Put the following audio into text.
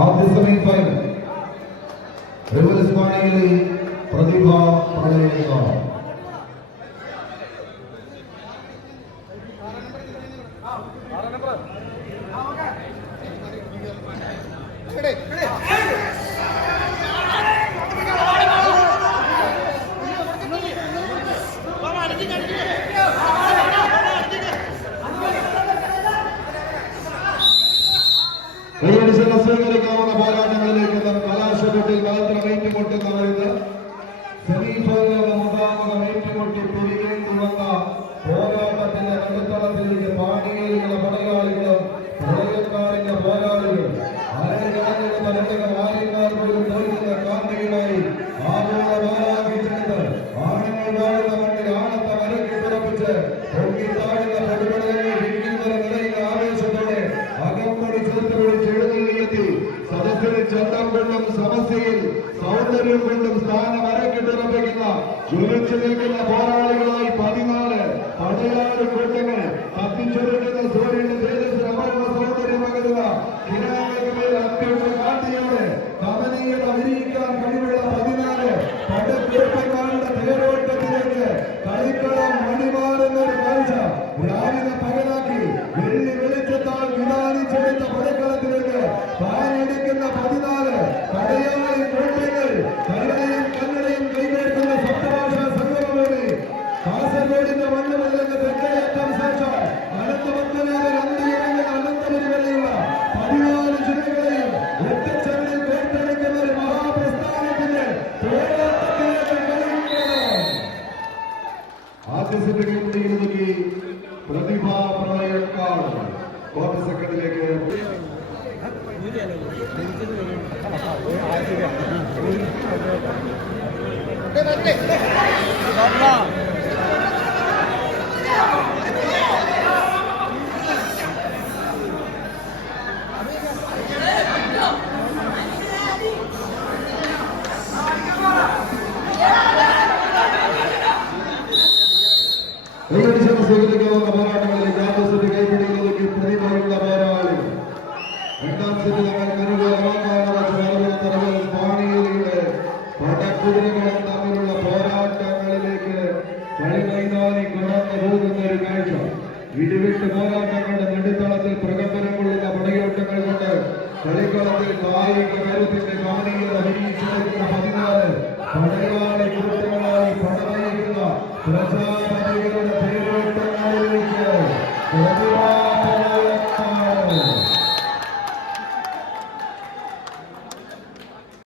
ആദ്യ semi final റിവൽസ്പാണിയിലെ പ്രതിഭ പ്രളയക്കാർ. സ്വീകരിക്കാവുന്ന പോരാട്ടങ്ങളിലേക്ക് കലാശക്കൊട്ടിൽ മലത്തിൽ ഏറ്റുമുട്ടുന്ന semifinal മുഖാമുഖം ഏറ്റുമുട്ടി തിരികേണ്ടി വന്ന പോരാട്ടത്തിന്റെ നടുത്തളത്തിലേക്ക് പാണിയേരികളുടെ പടയാളികളും പ്രളയക്കാരിന്റെ പോരാളികളും ആര്യന്മാർ പോലും തോൽക്കുന്ന കാന്തികളായി ആഗോള പോരാടിച്ചെടുത്ത് ആണുങ്ങൾ വാഴുന്ന മണ്ണിൽ ആണത്തെ മരക്കി തുറപ്പിച്ച് പൊങ്ങിത്താഴുന്ന പടുപടകളെ വീട്ടിൽ നിറയുന്ന ആവേശത്തോടെ അകമ്പടി ചേർത്ത് വിളിച്ച് എഴുന്നള്ളിയെത്തി സദസ്സിൽ ചന്തം കൊണ്ടും സമസ്യയിൽ സൗന്ദര്യം കൊണ്ടും സ്ഥാനം അരക്കിട്ടുറപ്പിക്കുന്ന ജ്വലിച്ചു നിൽക്കുന്ന പോരാളികളായി 14 പടയാളി കൂട്ടങ്ങൾ കത്തിച്ചൊരുക്കുന്ന സൂര്യന്റെ തേജസ് അമർന്ന സൗന്ദര്യം പകരുന്ന കിരാങ്ങൾക്ക് മേൽ അത്യുന്ന കാന്തിയോടെ കമനീയത വിരിയിക്കാൻ കഴിവുള്ള 14 പടക്കുറുപ്പന്മാരുടെ തേരോട്ടത്തിലേക്ക് കളിക്കളം മണിമാറുന്ന ഒരു കാഴ്ച രാവിലെ പകലാക്കി വെള്ളി വെളിച്ചത്താൽ വിധാനിച്ചെടുത്ത പടക്കളത്തിലേക്ക് പാഞ്ഞെടുക്കുന്ന 14 പടയാളി കൂട്ടങ്ങൾ കന്നഡയും കന്നഡയും കൈകേർക്കുന്ന സപ്തഭാഷാ സംഗമമേറി കാസർഗോഡിന്റെ മണ്ണുമല്ലെന്ന് തെക്കേറ്റം സാക്ഷാൽ അനന്തപത്മനാഭൻ അന്തിയിറങ്ങുന്ന അനന്തപുരി വരെയുള്ള 14 ജില്ലകളെയും ഒറ്റച്ചവരിൽ കോർത്തെടുക്കുന്ന ഒരു മഹാപ്രസ്ഥാനത്തിന്റെ പോരാട്ടത്തിലേക്ക് കളിക്കുകയാണ്. ആദ്യ സെറ്റുകൾ നോക്കി പ്രതിഭ പ്രളയക്കാർ ക്വാർട്ടർ സെക്കൻഡിലേക്ക് സ്വീകരിക്കാവുന്ന പോരാട്ടങ്ങളിലേക്ക് ആദ്യ സെറ്റ് കൈപ്പിടികളിലേക്ക് പ്രതിഭയുള്ള പോരാളി. രണ്ടാം സെറ്റിൽ പാണിയിലെ പടക്കുതിരകളും തമ്മിലുള്ള പോരാട്ടങ്ങളിലേക്ക് കളി മൈതാനി കടന്നു പോകുന്ന ഒരു കാഴ്ച. ഇടിവിട്ട് പോരാട്ടങ്ങളുടെ നെടുത്തളത്തിൽ പ്രകമ്പനം കൊള്ളുന്ന പടയോട്ടങ്ങൾ കൊണ്ട് കളിക്കളത്തിൽ കായിക കരുത്തിന്റെ കമനീയത വിരിയിച്ചെടുക്കുന്ന 14 പടയാളി കൂട്ടങ്ങളായി പടനയിക്കുന്ന പ്രജാപതികളുടെ